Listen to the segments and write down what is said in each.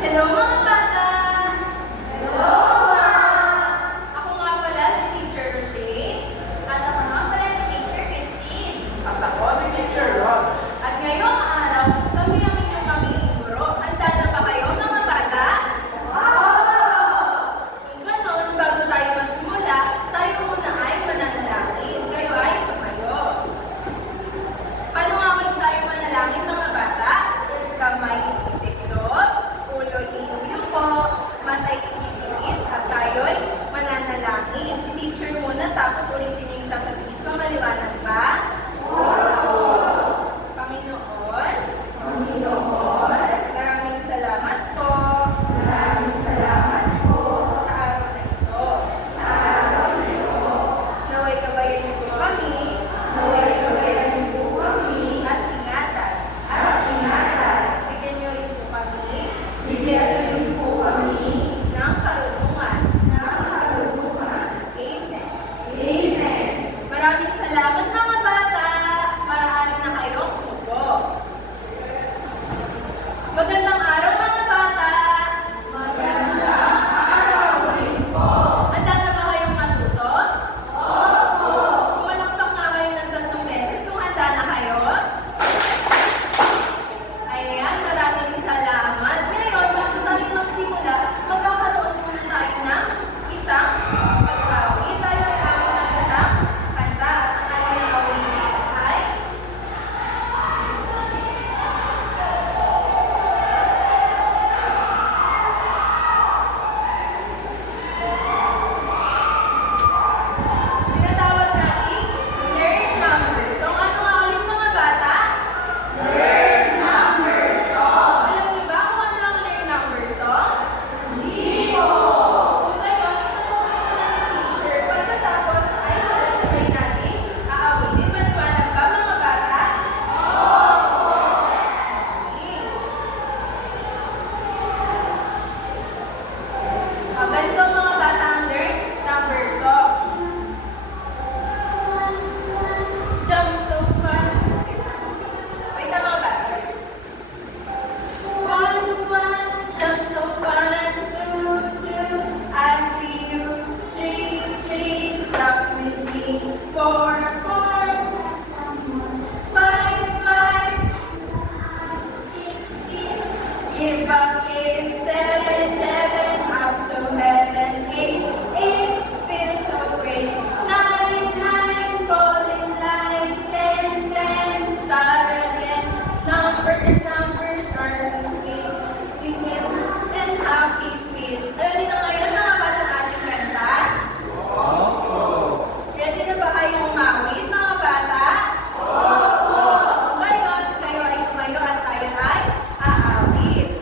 Hello mga bata! Hello, Ako nga pala si Teacher Rochelle. At ako naman pala si Teacher Christine. At ako si Teacher Rod. At ngayong araw, kami ang inyong pamilya guro. Handa na ba kayo mga bata? Kung ganon, bago tayo magsimula, tayo muna ay mananalangin. Kayo ay tumayo. Paano nga ulit tayo manalangin mga bata? Kamay ititikdot, ulo inuyo po, matay ititikit, at tayo'y mananalangin. Si teacher muna, tapos ulitin niyo yung sasabihin ko. Maliwanag ba? Panginoon, maraming salamat po. Sa araw na ito. Naway gabayan niyo po kami. At ingatan. Bigyan niyo rin po kami. Ng karunungan. Amen. Maraming salamat mga bata. Maaari na kayong umupo. Magandang araw mga bata. Handa na ba kayong matuto? Pumalakpak nga kayo ng 3 beses kung handa na kayo. Ayan, maraming salamat. Ngayon, bago tayo magsimula, magkakaroon muna tayo ng isang pag-awit. Tayo ay awit ng isang kanta at ang ating awitin ay tinatawag natin Learn Numbers. So, ano nga ulit mga bata? Alam niyo ba kung ano ang Learn Numbers song? Kung ngayon, itutuloy ko na ni teacher. Pagkatapos ay sabay-sabay natin aawitin. Maliwanag ba mga bata? Okay. Ganito mga bata ang Learn Numbers song. Jump so fast. Wait na mga bata. 1, 1, jump so fun. 2, 2, I see you. 3, 3, drops with me. 4, 4, 5, 5, give up kiss. 7, 7, up to heaven. 8, 8, feels so great. 9, 9, fall in line. 10, 10, start again. Numbers are so sweet. Sing it and happy feel. Ready na kayo mga bata ating kanta? Ready na ba kayong umawit mga bata? Ngayon, kayo ay tumayo at tayo ay aawit.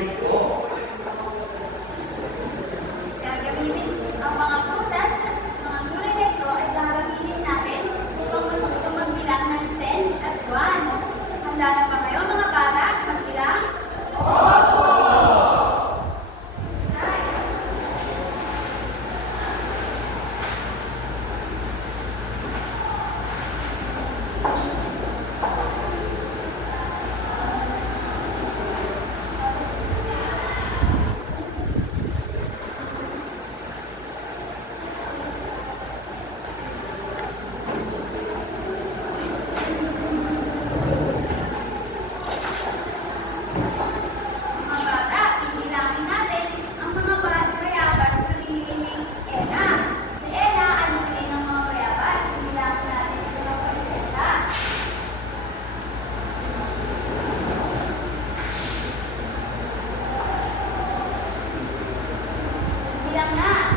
numeriko. Gagamitin ang mga prutas at mga gulay na ito ay gagamitin natin upang matutong magbilang ng tens at ones. Handa na ba kayo mga bata? Magbilang? Say. Mga bata, bibilangin natin ang mga bayabas na binili ni Ella. Si Ella ay bumili ng mga bayabas. Bibilangin natin ito ng pag-isa. Bilang na.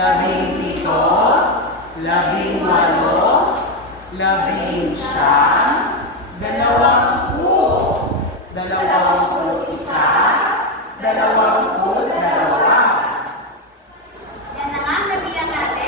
17, 18, 18, 19, 21, 22. Yan na nga, nabilang natin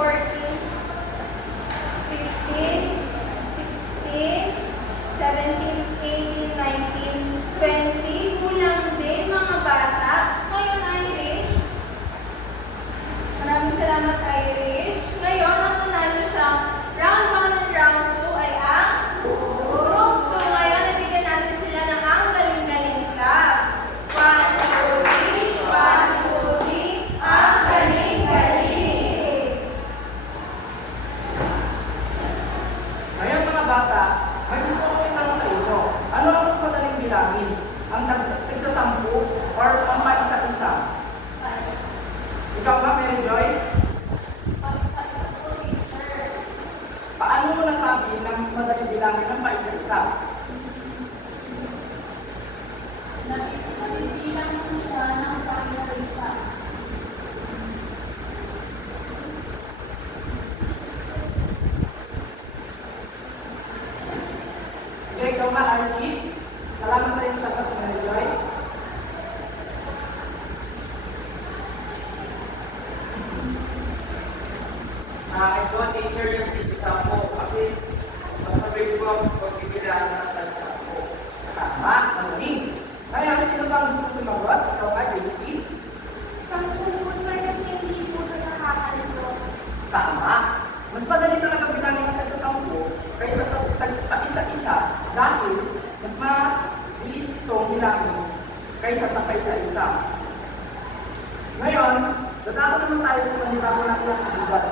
14, 15, 16, 17, 18, 19, 20. Kulang din mga bata. Ngayon, Irish. Maraming salamat, Irish. Ngayon, ang nanalo sa round 1 and round 2 ay ang group 2. Ngayon, nabigyan natin sila ng ang galing-galing club. 1, 2, 3, 1, 2, 3, ang galing-galing. Ngayon mga bata, may gusto ko itanong sa inyo. Ano ang mas madaling bilangin? Ang tagsasampu or ang paisa-isa? Ikaw ba, Mary Joy? Paano mo nasabi na mas madaling bilangin ang paisa-isa? Nabibilang ko siya ng pag-isa. Sige, ikaw ba, Archie? Salamat sa iyong sagot, Mary Joy. Ito, teacher, yung tig-10 kasi mas mabilis ko ang pagbibilaan ng tag-10. Tama, magaling. Ngayon, sino ba ang gusto mo sumagot? Ikaw ba, Daisy? Sampu po, sir, kasi hindi po ito nakakalito. Tama. Mas madali talaga bilangin ang tagsasampu kaysa sa paisa-isa dahil mas mabilis itong bilangin kaysa sa paisa-isa. Ngayon, dadako naman tayo sa panibago natin ang kabugat.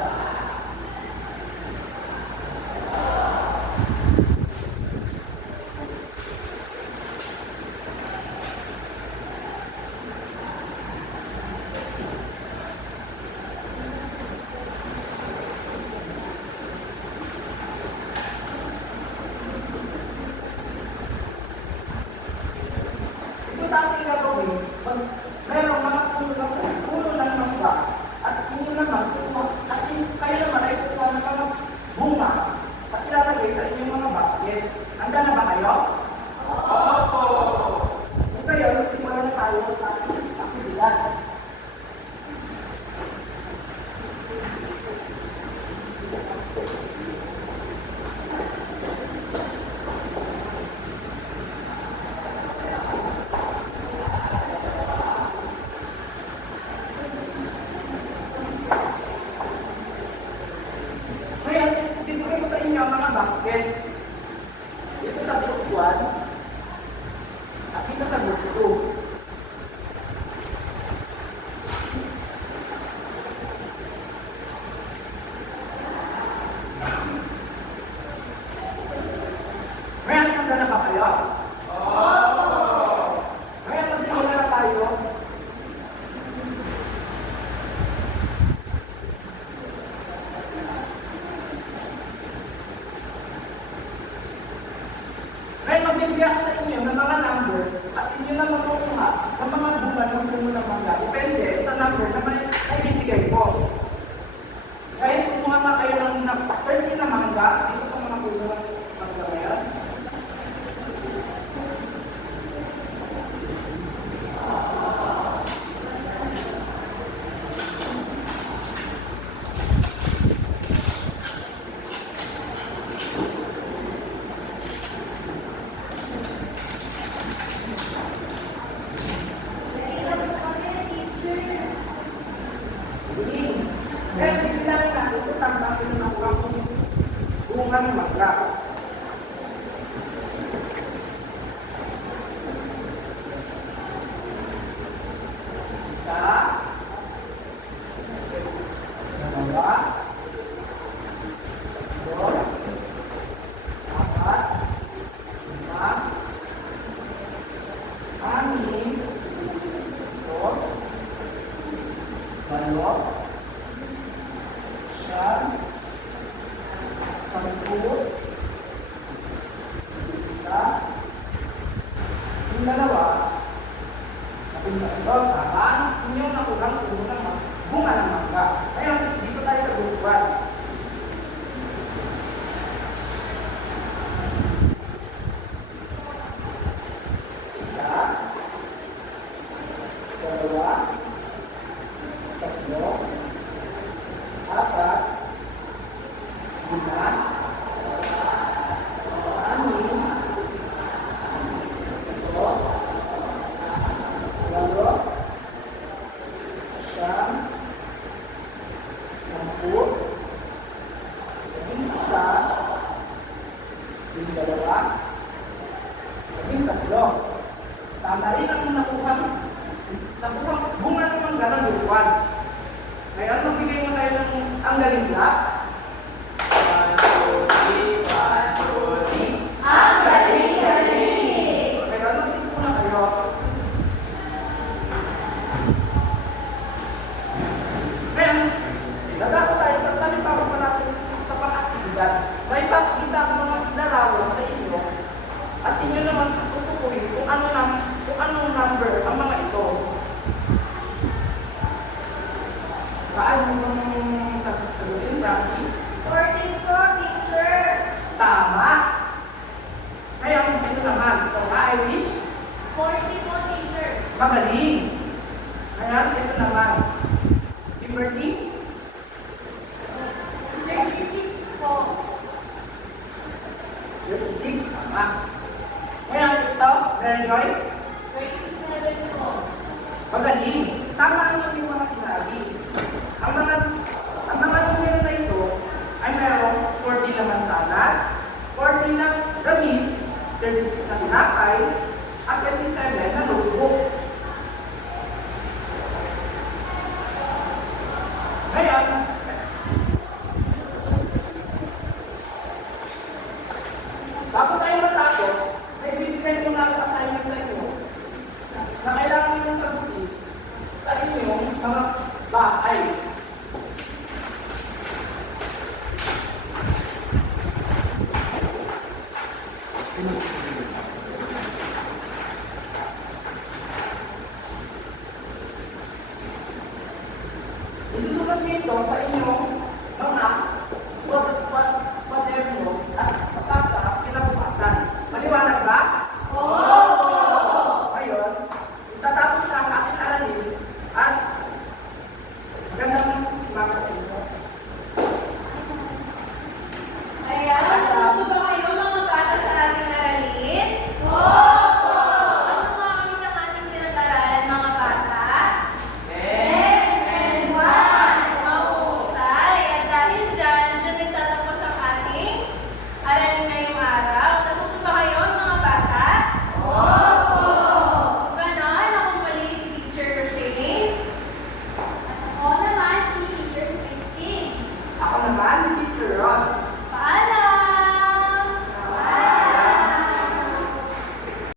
Ito sa ating gagawin, pag mayroong mga puno ng mangga, at inyo naman, at kayo naman ay kukuha ng mga bunga at ilalagay sa inyong mga basket. Handa na ba kayo? Opo! Kung kayo, magsimula na tayo sa ating aktibidad. Ngayon, bibigay ko sa inyo ang mga basket. Dito sa group 1 at dito sa group 2. Ngayon, handa na ba kayo? Ngayon, magsimula na tayo. Ngayon, magbibigay ako sa inyo ng mga number at inyo na makukuha ng mga bunga ng puno ng mangga. Depende sa number na may bibigay ko. Ngayon, kumuha na kayo ng 30 na mangga dito sa mga puno ng mangga ngayon. Ngayon, bibilangin natin kung tama sino nakuha kong bunga ng mangga. Isa, dalawa, dos, apat, lima, anim, ito, walo, siyam, 10, Lima. Anim. Ito. Walo. Siyam. Sampu. Labing isa. Labing dalawa. Labing tatlo. Tama rin ang nakuha bunga ng mangga ng buwan. Ngayon, magbigay mo tayo ng ang galing na. 1, 2, 3, 1, 2, 3. Ang galing-galing! Ngayon, magsipon na kayo. Ngayon, dadako tayo sa talipawa pa natin sa pang-aktibidad. May pakikita ko mga larawan sa inyo at inyo naman tutukurin kung anong number ang mga ito. Paano mong sagutin, Frankie? 44, teacher! Tama! Ngayon, ito naman. Ito nga, Irish. 44, teacher! Magaling! Ngayon, ito naman. Liberty? 36 po. 36, tama. Ngayon, ito, Joy. 27 po. Magaling. Tama ang